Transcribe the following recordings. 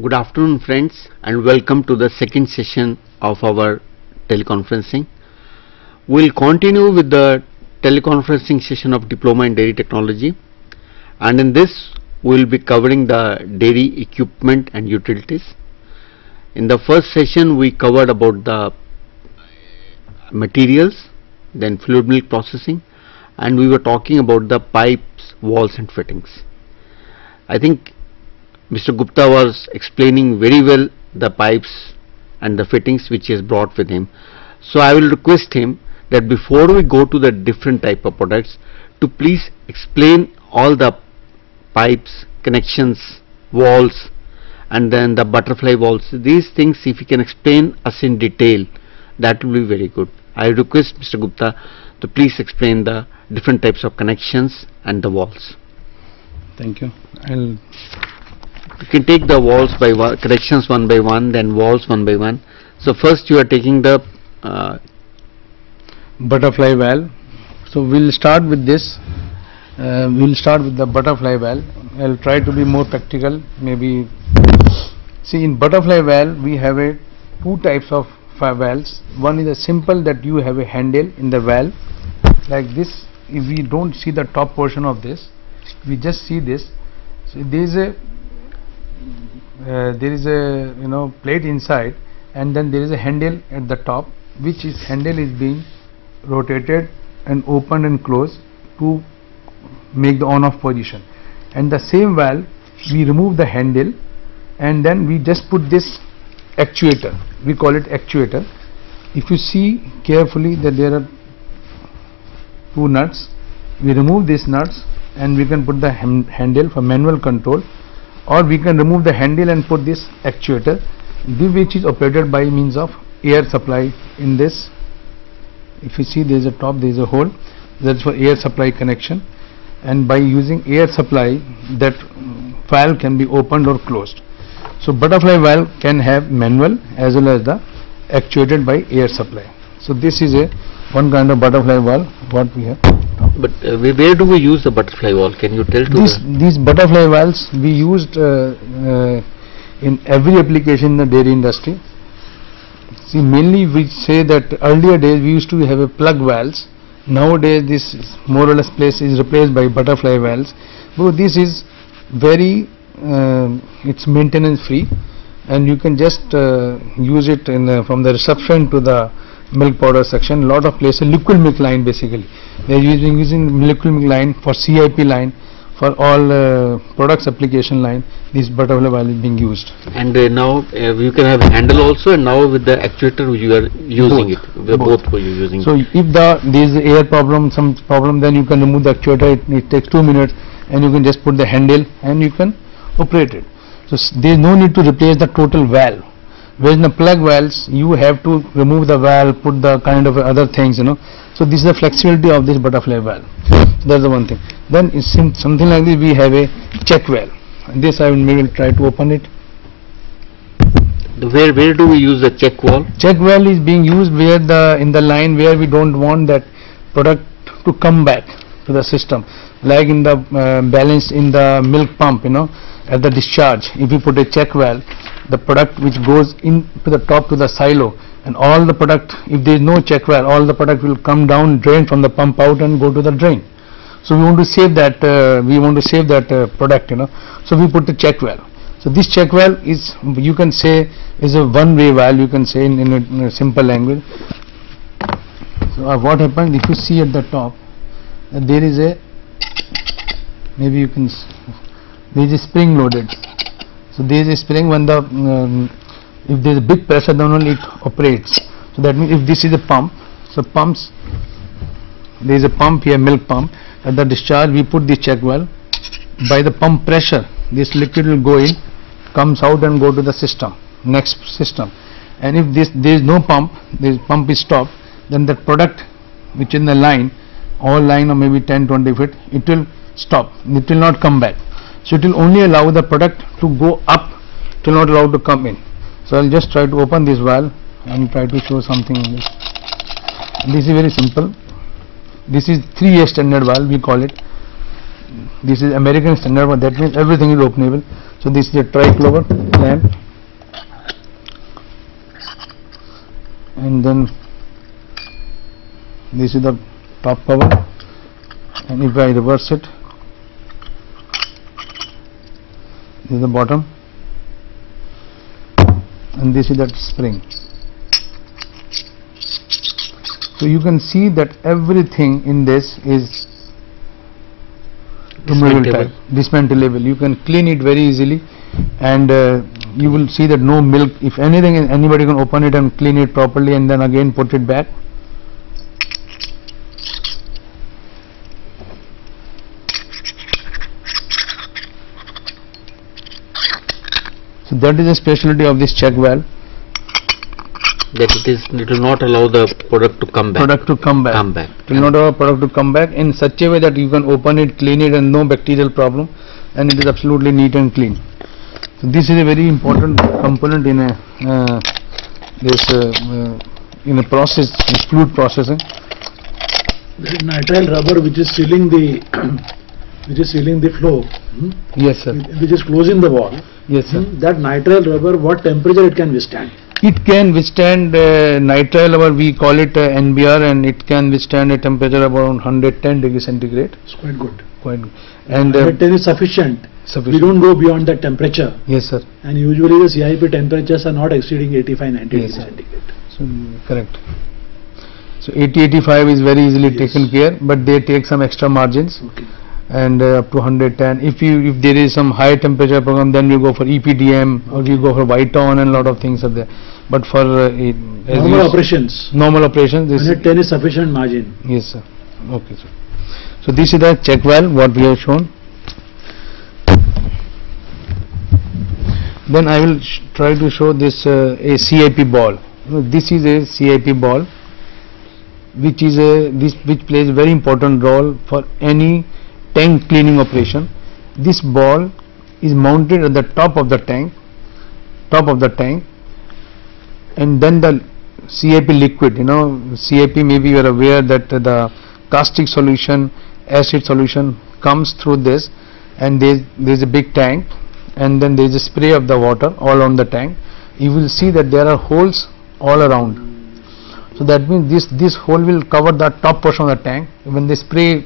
Good afternoon friends, and welcome to the second session of our teleconferencing. We'll continue with the teleconferencing session of Diploma in Dairy Technology, and in this we'll be covering the dairy equipment and utilities. In the first session we covered about the materials, then fluid milk processing, and we were talking about the pipes, valves and fittings. I think Mr. Gupta was explaining very well the pipes and the fittings which he has brought with him. So I will request him that before we go to the different type of products, to please explain all the pipes, connections, valves and then the butterfly valves. These things, if you can explain us in detail, that will be very good. I request Mr. Gupta to please explain the different types of connections and the valves. Thank you. You can take the valves by connections one by one, then valves one by one. So first you are taking the butterfly valve. So we'll start with this. We'll start with the butterfly valve. I'll try to be more practical. Maybe see, in butterfly valve we have two types of valves. One is a simple, that you have a handle in the valve like this. If we don't see the top portion of this, we just see this. So there is a plate inside, and then there is a handle at the top, which is handle is being rotated and opened and closed to make the on off position. And the same valve, we remove the handle and then we just put this actuator, we call it actuator. If you see carefully that there are two nuts, we remove these nuts and we can put the handle for manual control, or we can remove the handle and put this actuator, which is operated by means of air supply in this. If you see, there is a top, there is a hole, that's for air supply connection, and by using air supply that valve can be opened or closed. So butterfly valve can have manual as well as the actuated by air supply. So this is one kind of butterfly valve what we have. But where do we use the butterfly valve? Can you tell to these butterfly valves we used in every application in the dairy industry. See, mainly we say that earlier days we used to have a plug valves. Nowadays this more or less place is replaced by butterfly valves. But this is very it's maintenance free, and you can just use it in from the reception to the milk powder section. A lot of places liquid milk line, basically they are using liquid milk line for CIP line, for all products application line. This butterfly valve is being used. And now you can have handle also, and now with the actuator you are using both for you using. So if there is air problem, some problem, then you can remove the actuator. It takes 2 minutes, and you can just put the handle and you can operate it. So there is no need to replace the total valve. Whereas in the plug valves you have to remove the valve, put the kind of other things, So this is the flexibility of this butterfly valve. That's the one thing. Then in something like this we have a check valve. This I will maybe try to open it. Where do we use the check valve? Check valve is being used where in the line where we don't want that product to come back to the system, like in the balance in the milk pump, at the discharge. If you put a check valve, the product which goes into the top to the silo, and all the product, if there is no check valve, all the product will come down, drain from the pump out and go to the drain. So we want to save that product, so we put the check valve. So this check valve is, you can say, is a one-way valve, you can say in a simple language. So what happens, if you see at the top, there is a, maybe you can, there is a spring loaded. So there is a spring. When the if there is a big pressure, then only it operates. So that means if this is a pump, so pumps, there is a pump here, milk pump. At the discharge we put the check valve. By the pump pressure, this liquid will go in, comes out and go to the system, next system. And if there is no pump, this pump is stopped, then the product which in the line, all line of maybe 10-20 feet, it will stop, it will not come back. So it will only allow the product to go up, it will not allow to come in. So I will just try to open this valve and try to show something in this. This is very simple. This is 3A standard valve, we call it. this is American standard, but that means everything is openable. So this is a triclover lamp, and then this is the top cover, and if I reverse it, this is the bottom, and this is that spring. So you can see that everything in this is dismantleable. You can clean it very easily, and you will see that no milk. If anything, anybody can open it and clean it properly, and then again put it back. So that is the specialty of this check valve. That it will not allow the product to come back. It will not allow product to come back in such a way that you can open it, clean it, and no bacterial problem, and it is absolutely neat and clean. So this is a very important component in a process, this fluid processing. This is nitrile rubber which is sealing the flow. Yes, sir. Which is closing the wall. Yes, sir. That nitrile rubber, what temperature it can withstand? It can withstand nitrile rubber, we call it NBR, and it can withstand a temperature of around 110 degrees centigrade. It's quite good. Quite good. And 110 is sufficient. We don't go beyond that temperature. Yes, sir. And usually the CIP temperatures are not exceeding 85-90 degrees centigrade. So correct. So 80-85 is very easily taken care, but they take some extra margins. Okay. And up to 110. If there is some high temperature program, then you go for EPDM, or you go for Viton, and a lot of things are there. But for normal operations, this 110 is sufficient margin. Yes, sir. Okay, sir. So this is the check valve what we have shown. Then I will try to show this a CIP ball. This is a CIP ball, which plays a very important role for any tank cleaning operation. This ball is mounted at the top of the tank, and then the CIP liquid, CIP, maybe you are aware that the caustic solution, acid solution comes through this, and there is a big tank, and then there is a spray of the water all on the tank. You will see that there are holes all around. So that means this hole will cover the top portion of the tank. When the spray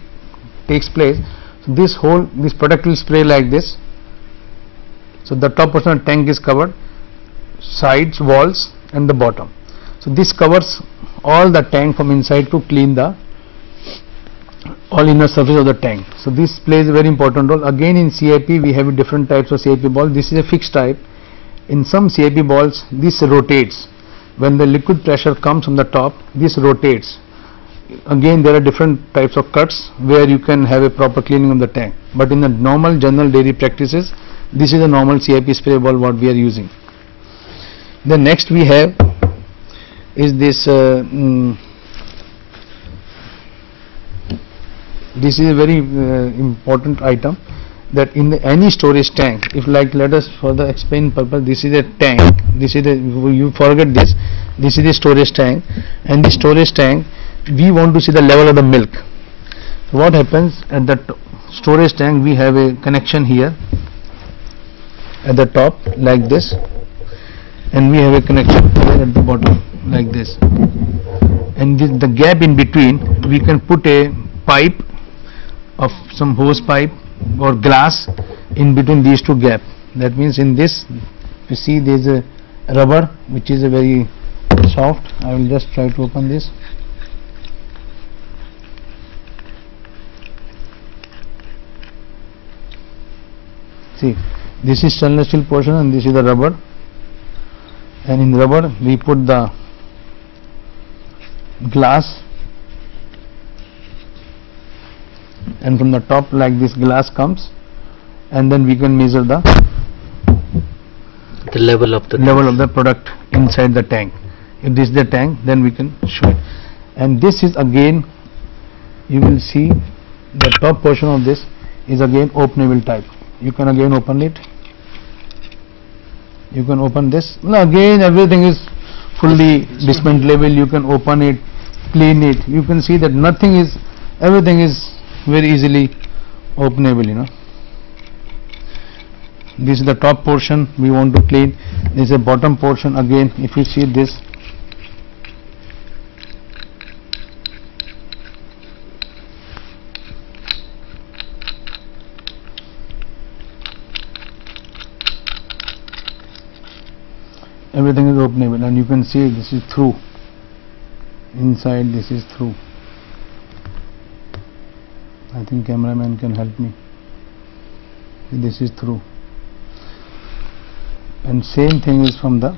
takes place, so this product will spray like this. So the top portion of the tank is covered, sides, walls, and the bottom. So this covers all the tank from inside to clean the all inner surface of the tank. So this plays a very important role. Again, in CIP we have different types of CIP ball. This is a fixed type. In some CIP balls, this rotates. When the liquid pressure comes from the top, this rotates. Again, there are different types of cuts where you can have a proper cleaning of the tank. But in the normal general dairy practices, this is a normal CIP spray ball what we are using. The next we have is this. This is a very important item, that in any storage tank, if let us further explain purpose, this is a tank, you forget this is the storage tank, and the storage tank we want to see the level of the milk. So what happens at the storage tank, we have a connection here at the top like this, and we have a connection here at the bottom like this, and the gap in between we can put a pipe of some hose pipe or glass in between these two gaps. That means in this you see there is a rubber which is a very soft. I will just try to open this. See, this is stainless steel portion and this is the rubber, and in rubber we put the glass, and from the top like this glass comes, and then we can measure the level of the product inside the tank. If this is the tank, then we can show it. And this is again, you will see the top portion of this is again openable type. You can again open it. You can open this. Now again everything is fully dismantleable. You can open it, clean it. You can see that everything is very easily openable, you know. This is the top portion we want to clean. This is a bottom portion. Again, if you see this, everything is openable, and you can see this is through. Inside this is through. I think cameraman can help me. This is through, and same thing is from the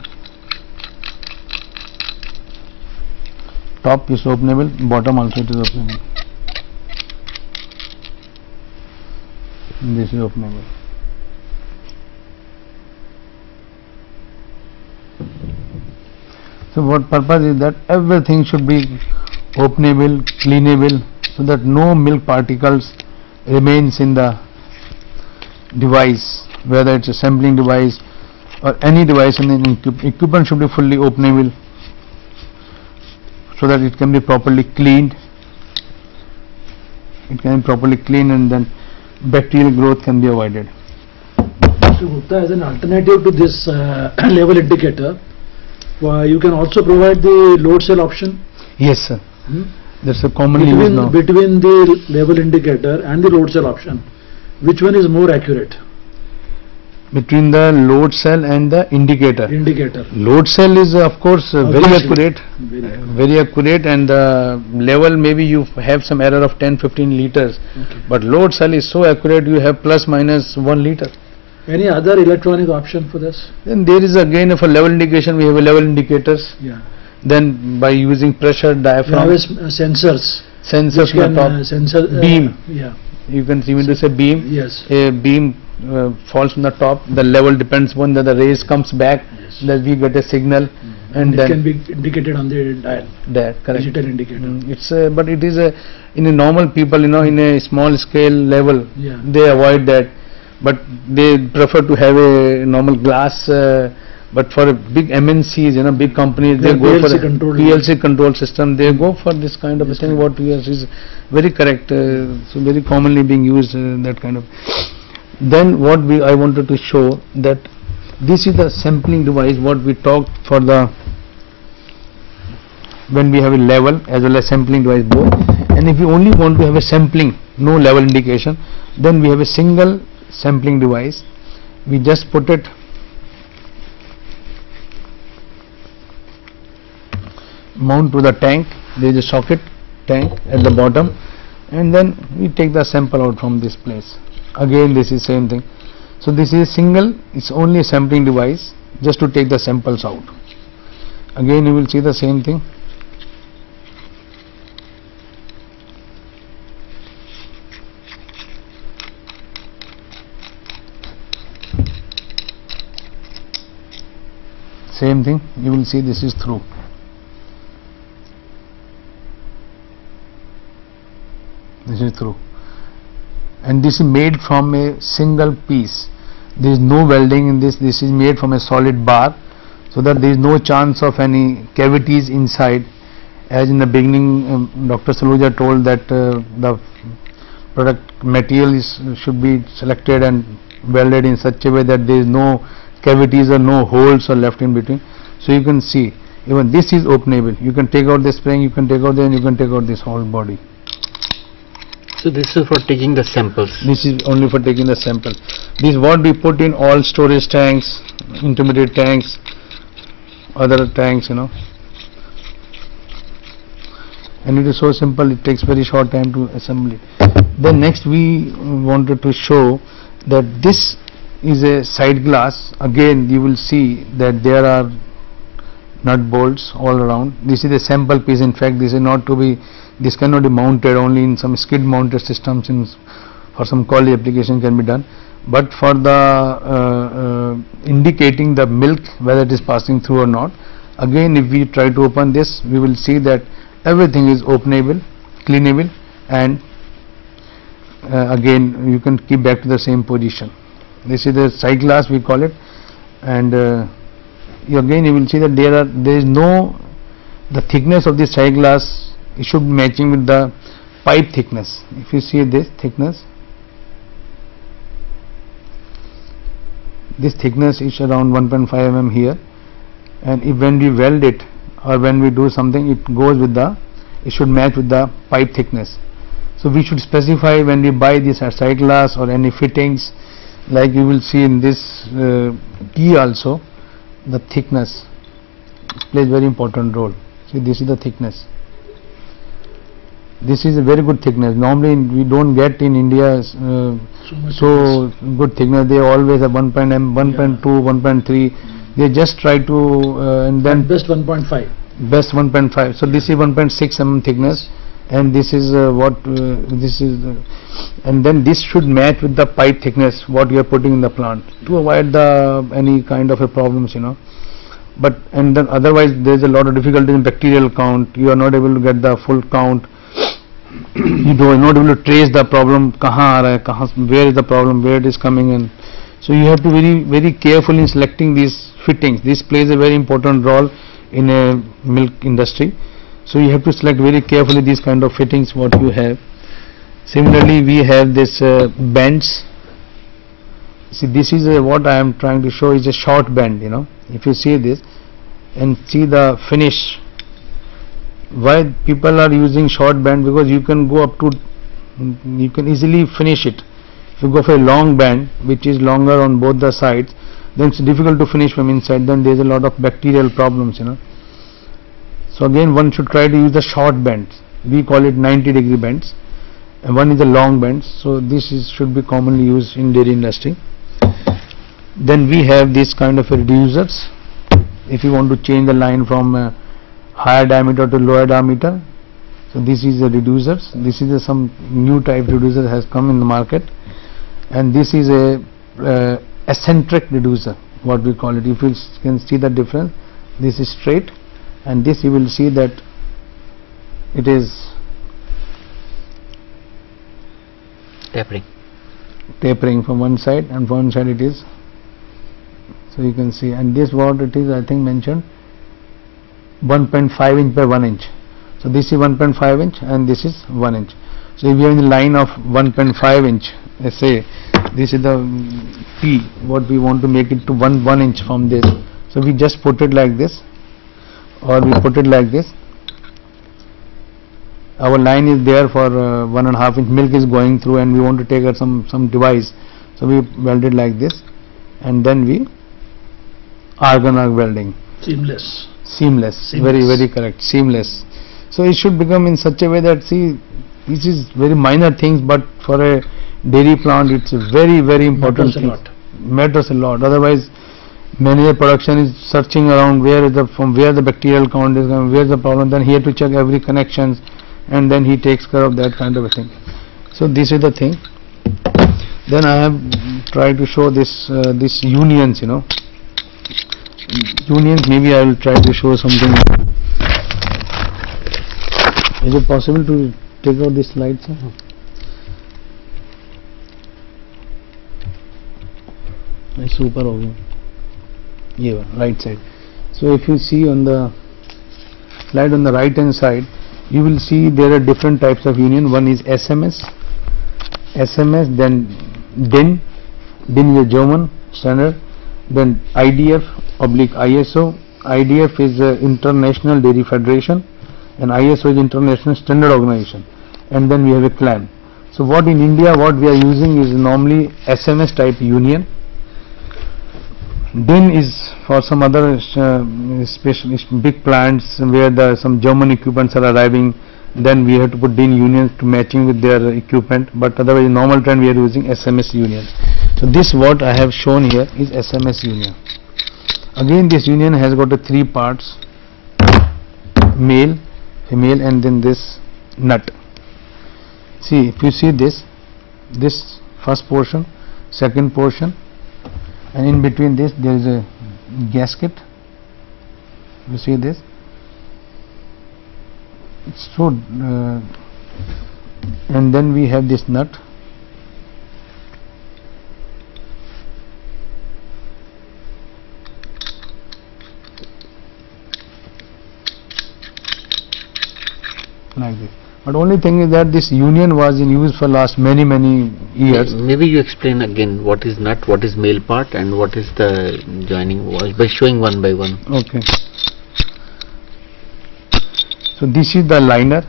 top is openable, bottom also it is openable. This is openable. So what purpose is that everything should be openable, cleanable, so that no milk particles remains in the device, whether it's a sampling device or any device in the equipment should be fully openable, so that it can be properly cleaned. It can be properly cleaned, and then bacterial growth can be avoided. Mr. Gupta, as an alternative to this level indicator, you can also provide the load cell option. Yes, sir. Hmm? That's a commonly used now. Between the level indicator and the load cell option, which one is more accurate? Between the load cell and the indicator. Load cell is of course very accurate, very accurate, and the level maybe you have some error of 10-15 liters, but load cell is so accurate you have plus minus 1 liter. Any other electronic option for this? Then there is again for level indication we have a level indicators. Yeah. Then by using pressure diaphragm, sensors sensors on the top, beam. Yeah. You can even to say beam. Yes. A beam falls on the top. The level depends upon that the rays comes back. Yes. That we get a signal, and it then can be indicated on the dial. That correct. Digital indicator. It's but it is in a normal people, you know, in a small scale level, Yeah. they avoid that, but they prefer to have a normal glass. But for a big MNCs, you know, big companies, they go for a PLC control system. They go for this kind of a thing. What we are is very correct. So very commonly being used that kind of. Then what I wanted to show that this is the sampling device. What we talked for the when we have a level as well as sampling device both. And if you only want to have a sampling, no level indication, then we have a single sampling device. We just put it mount to the tank. There is a socket tank at the bottom, and then we take the sample out from this place. Again this is same thing. So this is single, it's only a sampling device just to take the samples out. Again you will see the same thing. Same thing, you will see this is through. This is through, and this is made from a single piece. There is no welding in this. This is made from a solid bar, so that there is no chance of any cavities inside. As in the beginning, Dr. Saluja told that the product material should be selected and welded in such a way that there is no cavities or no holes are left in between. So you can see even this is openable. You can take out the spring, you can take out and you can take out this whole body. So this is for taking the samples. This is only for taking the sample. This is what we put in all storage tanks, intermediate tanks, other tanks, you know. And it is so simple, it takes very short time to assemble it. Then next we wanted to show that this is a side glass. Again you will see that there are nut bolts all around. This is a sample piece. In fact, this is not to be, this cannot be mounted, only in some skid mounted systems for some quality application can be done. But for the indicating the milk whether it is passing through or not, again if we try to open this, we will see that everything is openable, cleanable, and again you can keep back to the same position. This is the side glass we call it, and again you will see that there is no, the thickness of the side glass, it should be matching with the pipe thickness. If you see this thickness, this thickness is around 1.5 mm here, and if when we weld it or when we do something, it goes with the, it should match with the pipe thickness. So we should specify when we buy this side glass or any fittings, like you will see in this key also, the thickness plays very important role. See, this is the thickness. This is a very good thickness. Normally we don't get in India so good thickness. They always have 1.2, 1.3. They just try to and then best 1.5. Best 1.5. So this is 1.6 mm thickness, and this is this is, and then this should match with the pipe thickness what you are putting in the plant to avoid the any kind of a problems, you know. But and then otherwise there is a lot of difficulty in bacterial count. You are not able to get the full count. You are not able to trace the problem, where is the problem, where it is coming in. So you have to very careful in selecting these fittings. This plays a very important role in a milk industry. So you have to select very carefully these kind of fittings what you have. Similarly, we have this bends. See, this is what I am trying to show is a short bend, you know. If you see this and see the finish, why people are using short bend, because you can go up to, you can easily finish it. If you go for a long band which is longer on both the sides, then it's difficult to finish from inside, then there is a lot of bacterial problems, you know. So again one should try to use the short bends. We call it 90-degree bends, and one is the long bends. So this is should be commonly used in dairy industry. Then we have this kind of reducers. If you want to change the line from higher diameter to lower diameter, so this is the reducers. This is some new type reducer has come in the market, and this is a eccentric reducer, what we call it. If you can see the difference, this is straight, and this you will see that it is tapering from one side, and from one side it is. So you can see, and this what it is, I think mentioned 1.5 inch by 1 inch. So this is 1.5 inch and this is 1 inch. So if you are in the line of 1.5 inch, let's say this is the P, what we want to make it to 1 inch from this. So we just put it like this, or we put it like this. Our line is there for 1.5 inch, milk is going through, and we want to take some device. So we weld it like this, and then we argon arc welding. Seamless. Very correct. Seamless. So it should become in such a way that, see, this is very minor things, but for a dairy plant it's a very important thing. Matters a lot. Otherwise, manager production is searching around where is the bacterial count is coming, where is the problem. Then he has to check every connections, and then he takes care of that kind of a thing. So this is the thing. Then I have tried to show this this unions, you know. Unions, maybe I will try to show something. Is it possible to take out this slide, sir? Super हो गया, ये right side. So if you see on the slide on the right hand side, you will see there are different types of union. One is SMS, then DIN is a German standard, then IDF/ISO. IDF is International Dairy Federation, and ISO is International Standard Organization, and then we have a CLAN. So what in India what we are using is normally SMS type union. DIN is for some other big plants where some German equipments are arriving, then we have to put DIN unions to matching with their equipment, but otherwise in normal trend we are using SMS union. So this what I have shown here is SMS union. Again this union has got the 3 parts, male, female, and then this nut. See, if you see this first portion, second portion, and in between this there is a gasket. You see this, it's so and then we have this nut. Like this. But only thing is that this union was in use for last many years. Maybe you explain again what is nut, what is male part, and what is the joining wall by showing one by one. Okay. So this is the liner.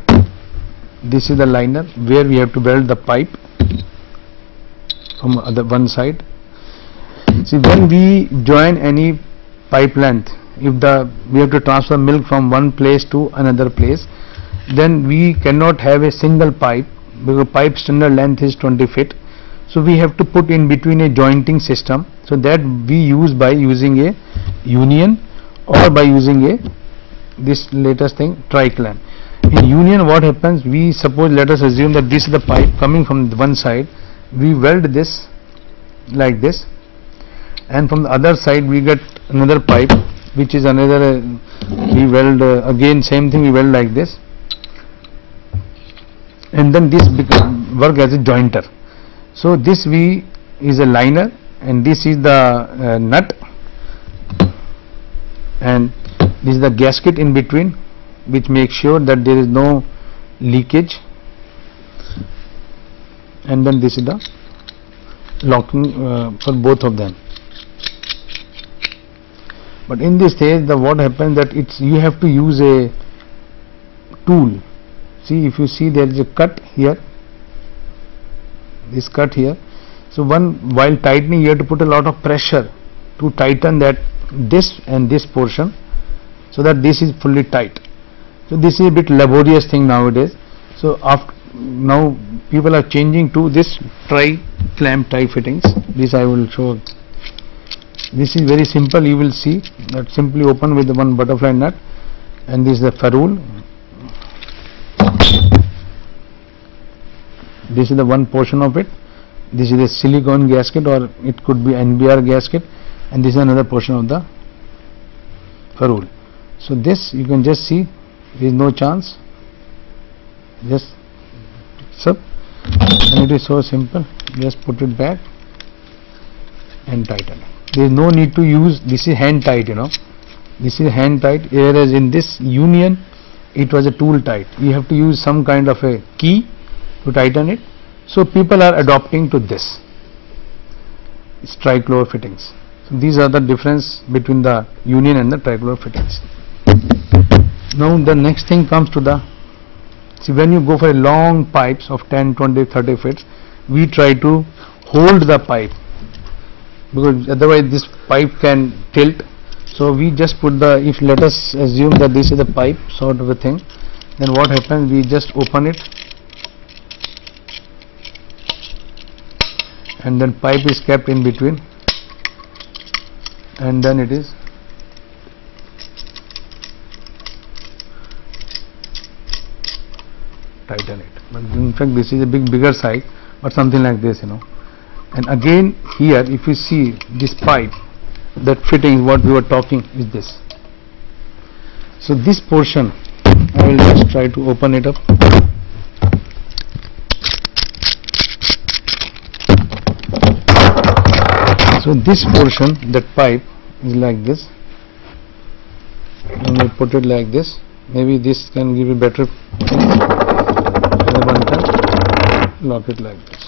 This is the liner where we have to weld the pipe from the one side. See, when we join any pipe length, if we have to transfer milk from one place to another place, then we cannot have a single pipe, because pipe standard length is 20 feet. So we have to put in between a jointing system. So that we use by using a union or by using this latest thing, tri-clamp. In union, what happens, we suppose, let us assume that this is the pipe coming from the one side, we weld this like this, and from the other side we get another pipe which is another, we weld again same thing, we weld like this, and then this work as a jointer. So this is a liner, and this is the nut, and this is the gasket in between, which makes sure that there is no leakage, and then this is the locking for both of them. But in this stage, what happens that you have to use a tool. See, if you see, there is a cut here, this cut here. So while tightening, you have to put a lot of pressure to tighten this and this portion, so that this is fully tight. So this is a bit laborious thing nowadays. So now people are changing to this tri-clamp tie fittings. This I will show. This is very simple. You will see that simply open with the one butterfly nut, and this is the ferrule. This is the one portion of it. This is a silicone gasket, or it could be NBR gasket, and this is another portion of the ferrule. So this you can just see, there is no chance. Just sub, and it is so simple. Just put it back and tighten it. There is no need to use, this is hand tight, this is hand tight, whereas in this union it was a tool tight. You have to use some kind of a key to tighten it. So people are adopting to this. It's trichlor fittings. So these are the difference between the union and the trichlor fittings. Now the next thing comes to the, see, when you go for a long pipes of 10, 20, 30 feet, we try to hold the pipe, because otherwise this pipe can tilt. So we just put if let us assume that this is the pipe sort of a thing, then what happens, we just open it, and then pipe is kept in between, and then it is tighten it. But in fact this is a bigger size, but something like this, and again here if you see this pipe, that fitting what we were talking is this. So this portion I will just try to open it up. So this portion, that pipe is like this, and we put it like this. Maybe this can give you better thing. One time lock it like this.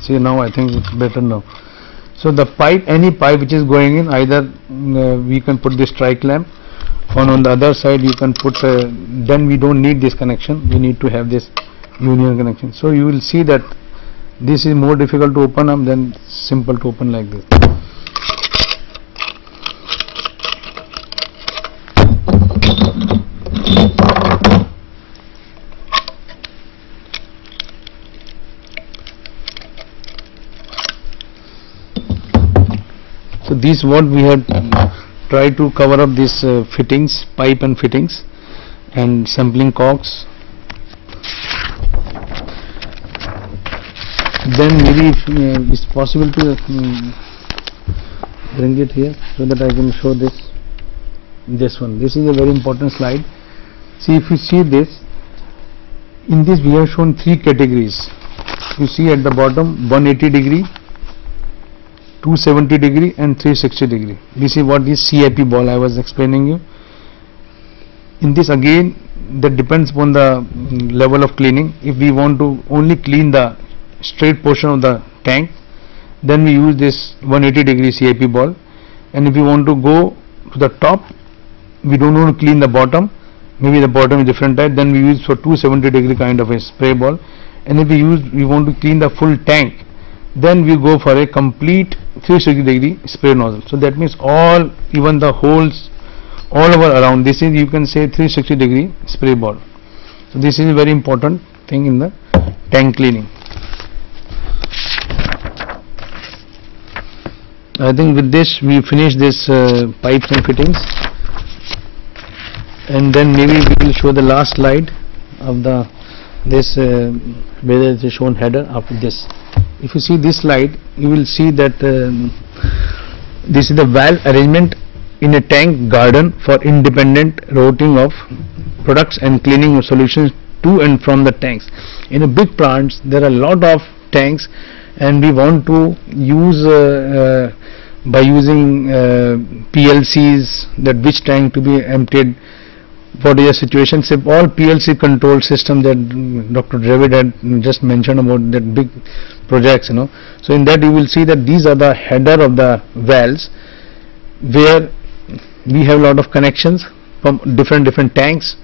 See, now I think it's better now. So the pipe, any pipe which is going in, either we can put this tri-clamp, or on the other side you can put, then we don't need this connection, we need to have this union connection. So you will see that this is more difficult to open up than simple to open like this. So this what we have tried to cover up this fittings, pipe and fittings, and sampling cocks. Then maybe if it's possible to bring it here so that I can show this one. This is a very important slide. See, if you see this, in this we have shown 3 categories. You see at the bottom 180 degree, 270 degree and 360 degree. This is what is CIP ball I was explaining you. In this again, that depends upon the level of cleaning. If we want to only clean the straight portion of the tank, then we use this 180 degree CIP ball, and if we want to go to the top, we don't want to clean the bottom, maybe the bottom is different type, then we use for 270 degree kind of a spray ball. And if we want to clean the full tank, then we go for a complete 360 degree spray nozzle. So that means all, even the holes all over around, this is, you can say, 360 degree spray ball. So this is a very important thing in the tank cleaning. I think with this we finish this pipes and fittings, and then maybe we will show the last slide of the where it is shown header after this. If you see this slide, you will see that this is the valve arrangement in a tank garden for independent routing of products and cleaning of solutions to and from the tanks. In a big plants there are a lot of tanks, and we want to use by using PLCs, that which tank to be emptied, what is the situation. So all PLC control system that Dr. Dravid had just mentioned about, that big projects, you know. So in that you will see that these are the header of the valves, where we have a lot of connections from different tanks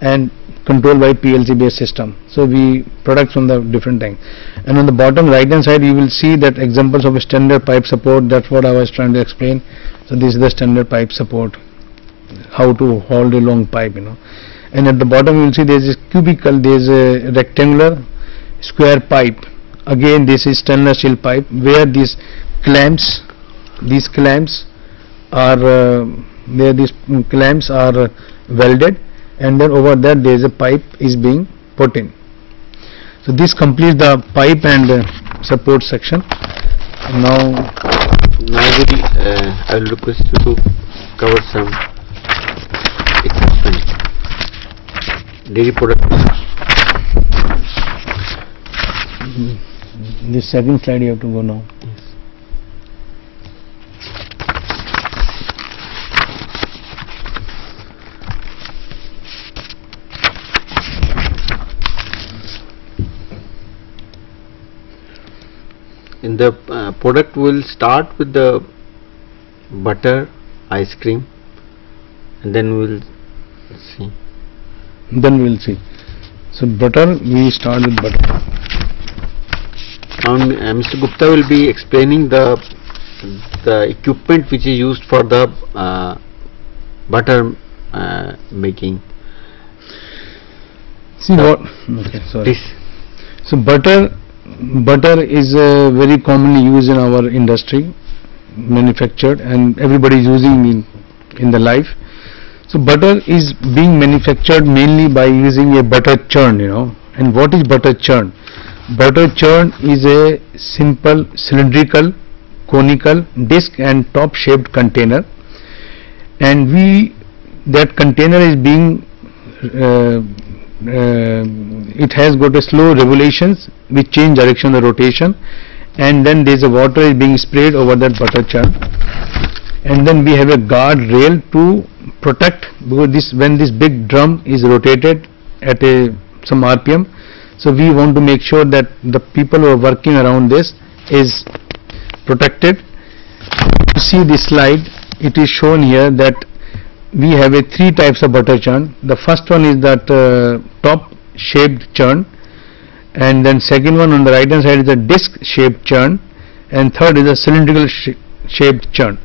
and controlled by PLC based system. So we products from the different tanks. And on the bottom right hand side you will see that examples of a standard pipe support. That's what I was trying to explain. So this is the standard pipe support, how to hold a long pipe, you know. And at the bottom you will see there is a cubical, there is a rectangular square pipe. Again this is stainless steel pipe, where these clamps are welded, and then over that there is a pipe is being put in. So this completes the pipe and support section. Now I will request you to cover some equipment, dairy products. The second slide you have to go now. Yes. In the product, will start with the butter, ice cream, and then we will see. So butter, we start with butter. Mr. Gupta will be explaining the equipment which is used for the butter making. See what? Okay, sorry. Please. So butter is very commonly used in our industry, manufactured, and everybody is using in the life. So butter is being manufactured mainly by using a butter churn, you know. And what is butter churn? Butter churn is a simple cylindrical, conical, disc and top shaped container, and that container is being it has got a slow revolutions which change direction of the rotation, and then there is a water is being sprayed over that butter churn, and then we have a guard rail to protect, because when this big drum is rotated at some RPM, so we want to make sure that the people who are working around this is protected. You see this slide, it is shown here that we have three types of butter churn. The first one is that top shaped churn, and then second one on the right hand side is a disc shaped churn, and third is a cylindrical shaped churn.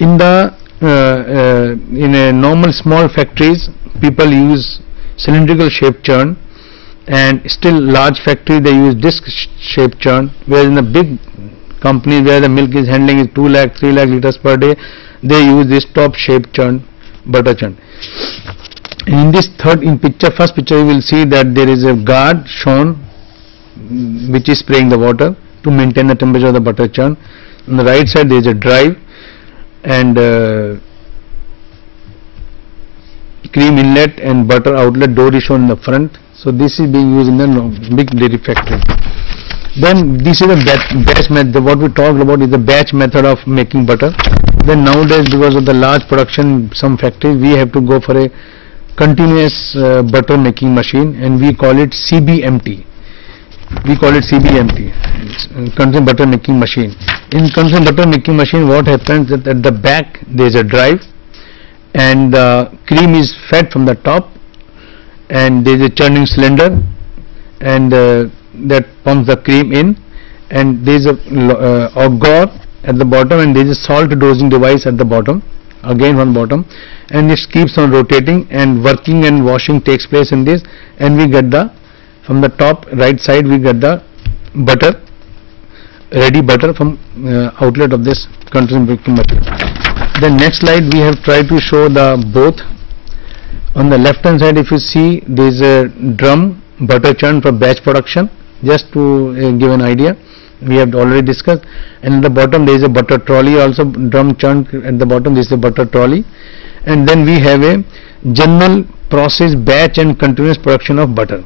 In a normal small factories, people use cylindrical shaped churn, and still large factory they use disc shaped churn, whereas in the big company where the milk is handling is 2 lakh 3 lakh liters per day, they use this top shaped churn, butter churn. In this first picture you will see that there is a guard shown which is spraying the water to maintain the temperature of the butter churn. On the right side there is a drive, and cream inlet and butter outlet door is shown in the front. So this is being used in the big dairy factory. Then this is a batch method. What we talked about is the batch method of making butter. Then nowadays, because of the large production, some factories, we have to go for a continuous butter making machine, and we call it CBMT. We call it CBMT, continuous butter making machine. In continuous butter making machine, what happens that at the back there is a drive, and the cream is fed from the top, and there is a churning cylinder, and that pumps the cream in, and there is a agar at the bottom, and there is a salt dosing device at the bottom, again on bottom, and it keeps on rotating, and working and washing takes place in this, and we get the, from the top right side we get the butter, ready butter from outlet of this continuous baking machine. The next slide we have tried to show the both. On the left hand side, if you see, there is a drum butter churn for batch production, just to give an idea, we have already discussed. And at the bottom there is a butter trolley, also drum churn at the bottom, this is a butter trolley. And then we have a general process batch and continuous production of butter.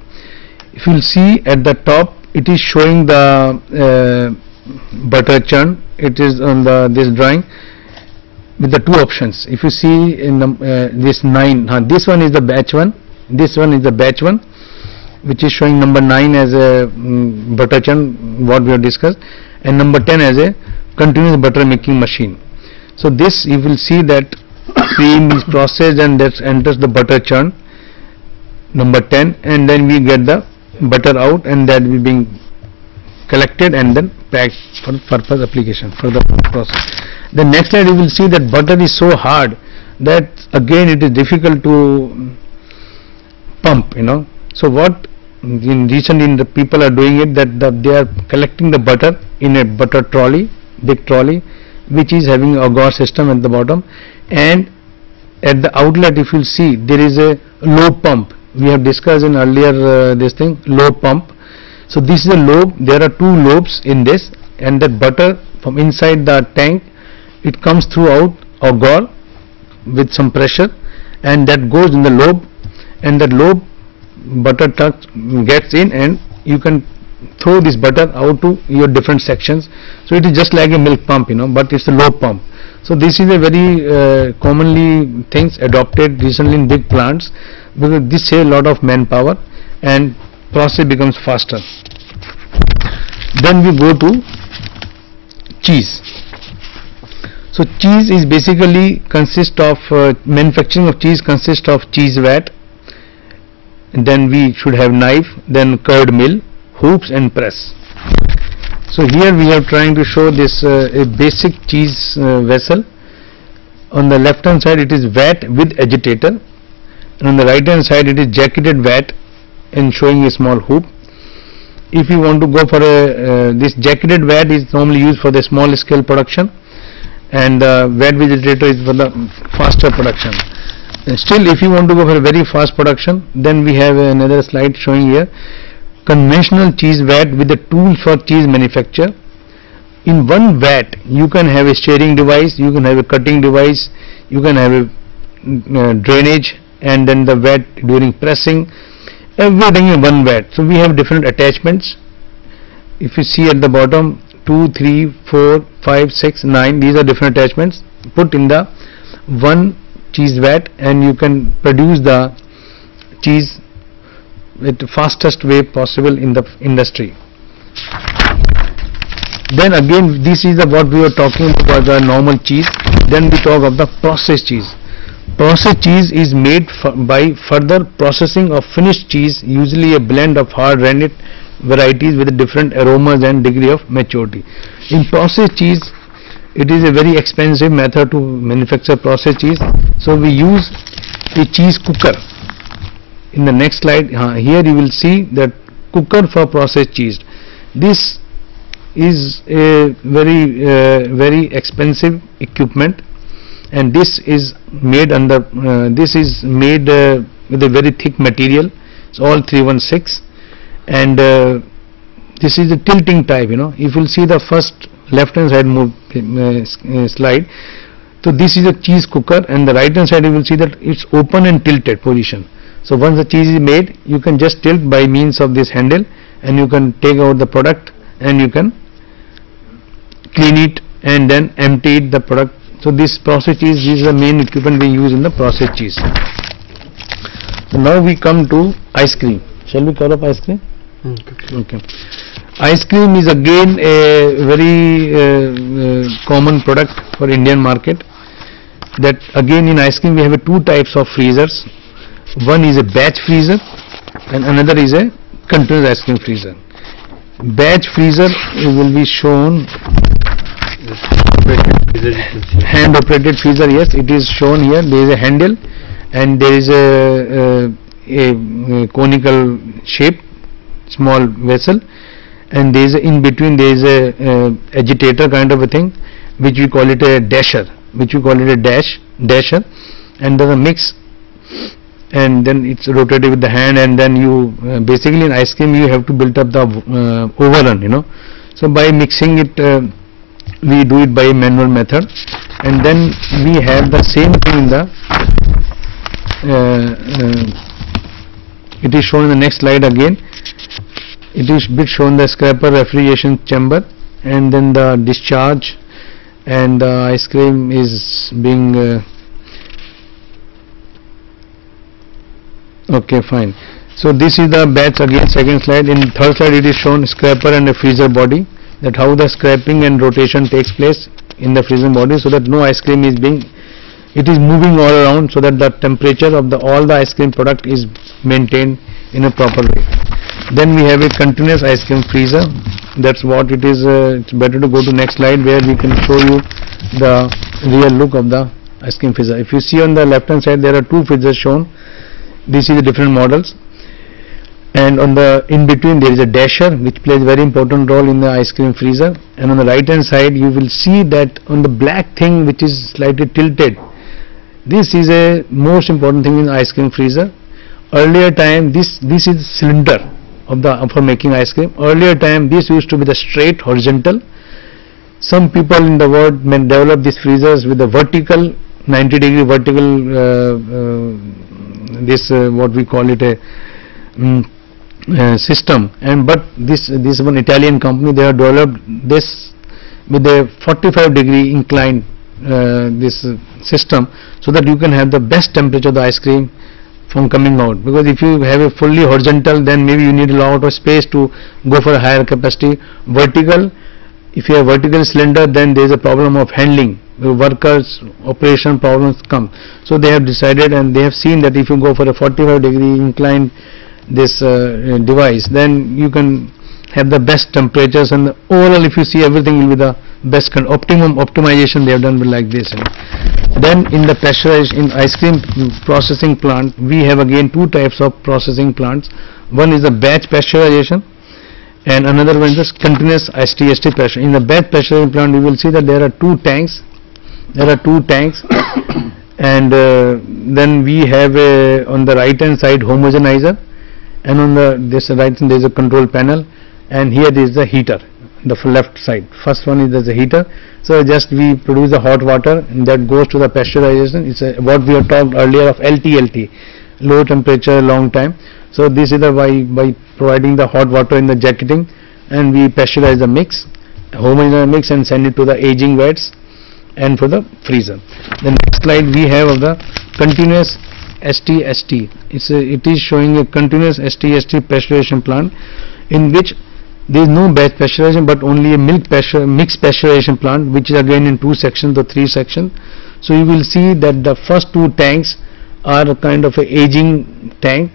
If you will see at the top, it is showing the butter churn, it is on this drawing with the two options. If you see in this 9, this one is the batch one, this one is the batch one, which is showing number 9 as a butter churn, what we have discussed, and number 10 as a continuous butter making machine. So this you will see that cream is processed and that enters the butter churn, number 10, and then we get the butter out, and that will being collected and then packed for purpose application for the process. The next slide you will see that butter is so hard that again it is difficult to pump, So what recently the people are doing it, that they are collecting the butter in a butter trolley, big trolley, which is having a agar system at the bottom, and at the outlet if you see there is a lobe pump. We have discussed in earlier this thing, lobe pump. So this is a lobe, there are 2 lobes in this, and that butter from inside the tank, it comes throughout agar with some pressure, and that goes in the lobe, and that lobe butter gets in, and you can throw this butter out to your different sections. So it is just like a milk pump, but it's a lobe pump. So this is a very commonly things adopted recently in big plants, because this saves a lot of manpower and process becomes faster. Then we go to cheese. So cheese is basically consists of manufacturing of cheese consists of cheese vat, and then we should have knife, then curd mill, hoops and press. So here we are trying to show this a basic cheese vessel. On the left hand side it is vat with agitator, and on the right hand side it is jacketed vat and showing a small hoop. If you want to go for a this jacketed vat is normally used for the small scale production, and vat with agitator is for the faster production. And still, if you want to go for a very fast production, then we have another slide showing here conventional cheese vat with the tools for cheese manufacture. In one vat you can have a stirring device, you can have a cutting device, you can have a drainage, and then the vat during pressing, everything in one vat. So we have different attachments. If you see at the bottom, 2, 3, 4, 5, 6, 9, these are different attachments put in the one cheese vat, and you can produce the cheese with the fastest way possible in the industry. Then again, this is what we were talking about, the normal cheese. Then we talk of the processed cheese. Processed cheese is made by further processing of finished cheese, usually a blend of hard rennet varieties with different aromas and degree of maturity. In processed cheese, it is a very expensive method to manufacture processed cheese, so we use a cheese cooker. In the next slide, here you will see that cooker for processed cheese. This is a very expensive equipment, and this is made under with a very thick material. It's all 316, and this is a tilting type. If you will see the first left hand side slide, so this is a cheese cooker, and the right hand side you will see that it's open and tilted position. So once the cheese is made, you can just tilt by means of this handle, and you can take out the product and you can clean it and then empty it, the product. So this process cheese is the main equipment we use in the process cheese. So now we come to ice cream. Shall we cover up ice cream? Okay. Ice cream is again a very common product for Indian market. That again in ice cream we have two types of freezers. One is a batch freezer and another is a continuous ice cream freezer. Batch freezer will be shown. Hand operated freezer, yes, it is shown here. There is a handle and there is a conical shape, small vessel, and there is in between there is a agitator kind of a thing, which we call it a dasher, dasher, and then a mix, and then it's rotated with the hand, and then you basically in ice cream you have to build up the overrun, you know. So by mixing it, we do it by a manual method, and then we have the same thing in the it is shown in the next slide again. It is bit shown the scraper refrigeration chamber, and then the discharge, and the ice cream is being okay, fine. So this is the batch again, second slide. In third slide it is shown scraper and a freezer body, that how the scraping and rotation takes place in the freezer body, so that no ice cream is being, it is moving all around, so that the temperature of all the ice cream product is maintained in a proper way. Then we have a continuous ice cream freezer. That's what it is. It's better to go to next slide where we can show you the real look of the ice cream freezer. If you see on the left hand side, there are two freezers shown. These are the different models, and on the in between there is a dasher which plays very important role in the ice cream freezer, and on the right hand side you will see that on the black thing which is slightly tilted, this is a most important thing in the ice cream freezer. Earlier time this is cylinder of the for making ice cream. Earlier time this used to be the straight horizontal. Some people in the world may develop these freezers with a vertical 90-degree vertical what we call it a system, and but this one Italian company, they have developed this with a 45-degree inclined this system, so that you can have the best temperature of the ice cream from coming out. Because if you have a fully horizontal, then maybe you need a lot of space to go for a higher capacity. Vertical, if you have vertical cylinder, then there is a problem of handling. The workers operation problems come. So they have decided, and they have seen that if you go for a 45-degree inclined this device, then you can have the best temperatures, and overall if you see everything will be the best optimum optimization they have done with like this. Then in the pressurized in ice cream processing plant, we have again two types of processing plants. One is the batch pressurization and another one is continuous ST pressure. In the batch pressurization plant you will see that there are two tanks. And then we have on the right hand side homogenizer, and on this right hand there is a control panel, and here is the heater, the left side. First one is the heater. So just we produce the hot water, and that goes to the pasteurization. It's what we have talked earlier of LT, low temperature, long time. So this is the by providing the hot water in the jacketing, and we pasteurize the mix, homogenize mix, and send it to the aging vats and for the freezer. The next slide we have of the continuous ST. It is showing a continuous ST pasteurization plant, in which there is no batch pasteurization but only a mixed pasteurization plant, which is again in two sections or three sections. So you will see that the first two tanks are a kind of a aging tank,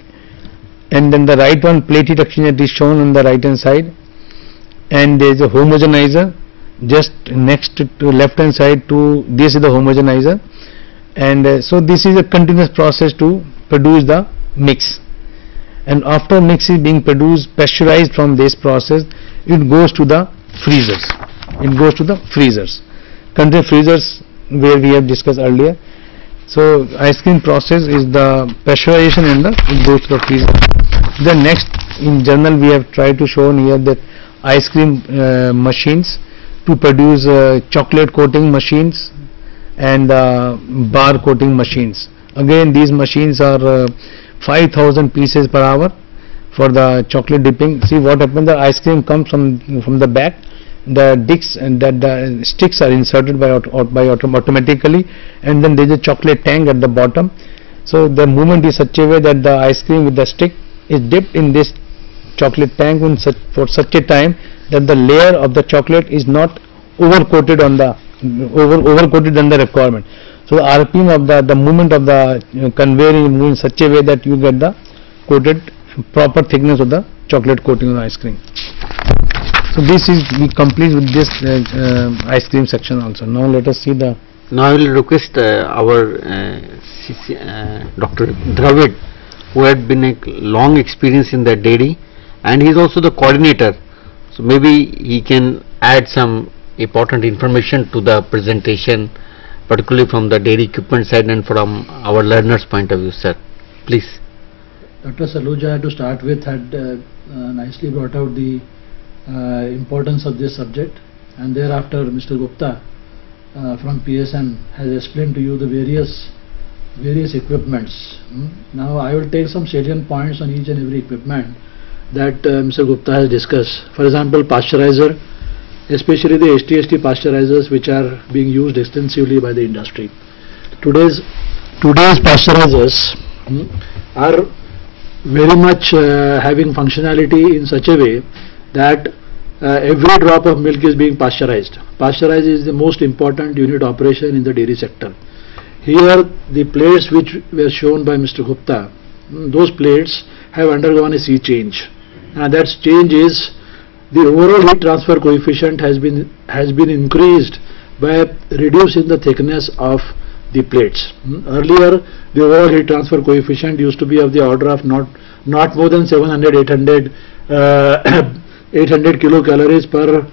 and then the right one plate heat exchanger is shown on the right hand side, and there is a homogenizer just next to left hand side to this is the homogenizer, and so this is a continuous process to produce the mix, and after mix is being produced, pasteurized from this process, it goes to the freezers. Continuous freezers where we have discussed earlier. So ice cream process is the pasteurization, and it goes to the freezer. Then next, in general we have tried to show here that ice cream machines to produce chocolate coating machines and bar coating machines. Again these machines are 5,000 pieces per hour. for the chocolate dipping. See what happens, the ice cream comes from the back, the discs and that the sticks are inserted automatically, and then there is a chocolate tank at the bottom. So the movement is such a way that the ice cream with the stick is dipped in this chocolate tank for such a time that the layer of the chocolate is not overcoated on the overcoated than the requirement. So the RPM of the movement of the conveyor is moving in such a way that you get the coated proper thickness of the chocolate coating on the ice cream. So this is we complete with this ice cream section also. Now let us see the. Now I will request our Dr. Dravid, who had been a long experience in the dairy, and he is also the coordinator. So maybe he can add some important information to the presentation, particularly from the dairy equipment side and from our learners' point of view, sir. Please. Dr. Saluja, to start with, had nicely brought out the importance of this subject, and thereafter Mr. Gupta from PSN has explained to you the various equipments. Now I will take some salient points on each and every equipment that Mr. Gupta has discussed. For example, pasteurizer, especially the HT/ST pasteurizers, which are being used extensively by the industry. Today's pasteurizers are very much having functionality in such a way that every drop of milk is being pasteurized. Pasteurized is the most important unit operation in the dairy sector. Here the plates which were shown by Mr. Gupta, those plates have undergone a sea change, and that change is the overall heat transfer coefficient has been increased by reducing the thickness of the plates. Earlier the overall heat transfer coefficient used to be of the order of not more than 700-800 kilocalories per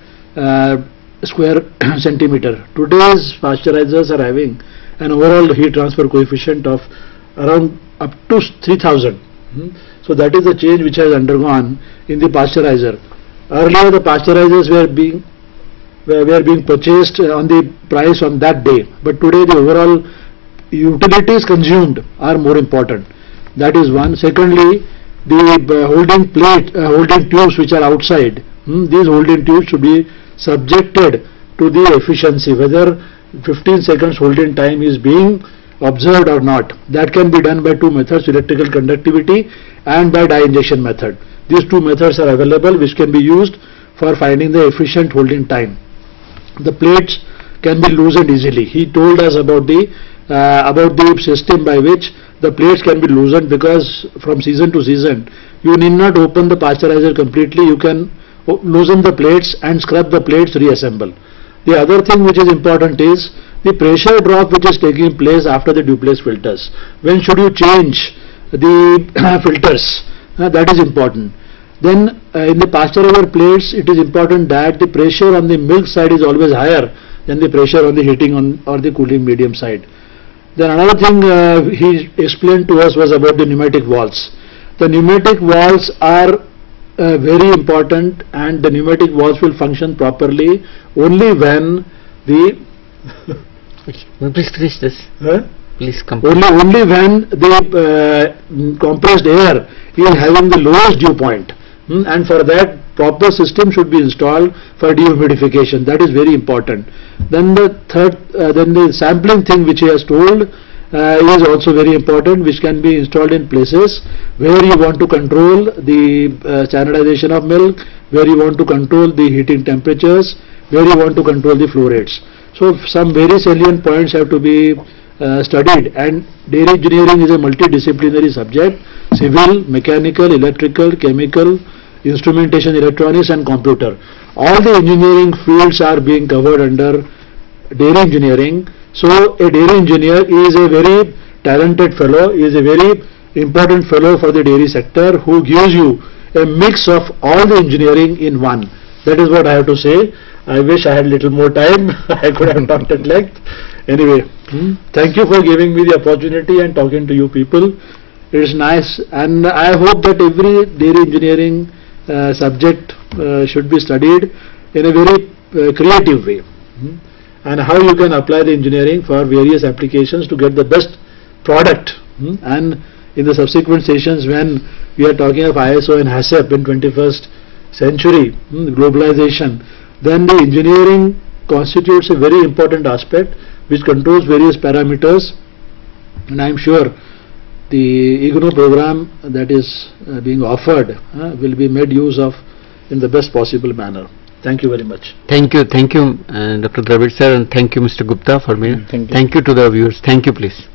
square centimeter. Today's pasteurizers are having an overall heat transfer coefficient of around up to 3000. So that is the change which has undergone in the pasteurizer. Earlier the pasteurizers were being purchased on the price on that day, but today the overall utilities consumed are more important. That is one. Secondly, the holding tubes which are outside, these holding tubes should be subjected to the efficiency, whether 15 seconds holding time is being observed or not. That can be done by two methods, electrical conductivity and by dye injection method. These two methods are available which can be used for finding the efficient holding time. The plates can be loosened easily. He told us about the system by which the plates can be loosened, because from season to season you need not open the pasteurizer completely. You can loosen the plates and scrub the plates, reassemble. The other thing which is important is the pressure drop which is taking place after the duplex filters. When should you change the filters? That is important. Then in the pasteurizer plates, it is important that the pressure on the milk side is always higher than the pressure on the heating or the cooling medium side. Then another thing he explained to us was about the pneumatic valves. The pneumatic valves are very important, and the pneumatic valves will function properly only when the please finish this. Please complete. Only when the compressed air is having the lowest dew point, and for that proper system should be installed for dehumidification. That is very important. Then the third, then the sampling thing which he has told is also very important, which can be installed in places where you want to control the standardization of milk, where you want to control the heating temperatures, where you want to control the flow rates. So some very salient points have to be studied, and dairy engineering is a multidisciplinary subject: civil, mechanical, electrical, chemical, instrumentation, electronics and computer. All the engineering fields are being covered under dairy engineering. So a dairy engineer is a very talented fellow, is a very important fellow for the dairy sector, who gives you a mix of all the engineering in one. That is what I have to say. I wish I had little more time. I could have talked at length. Anyway, thank you for giving me the opportunity and talking to you people. It is nice, and I hope that every dairy engineering subject should be studied in a very creative way, and how you can apply the engineering for various applications to get the best product and in the subsequent sessions when we are talking of ISO and HACCP in 21st century, globalization, then the engineering constitutes a very important aspect which controls various parameters, and I am sure the IGNOU program that is being offered will be made use of in the best possible manner. Thank you very much. Thank you, Dr. Dravid sir, and thank you, Mr. Gupta, for me. Thank you. Thank you to the viewers. Thank you, please.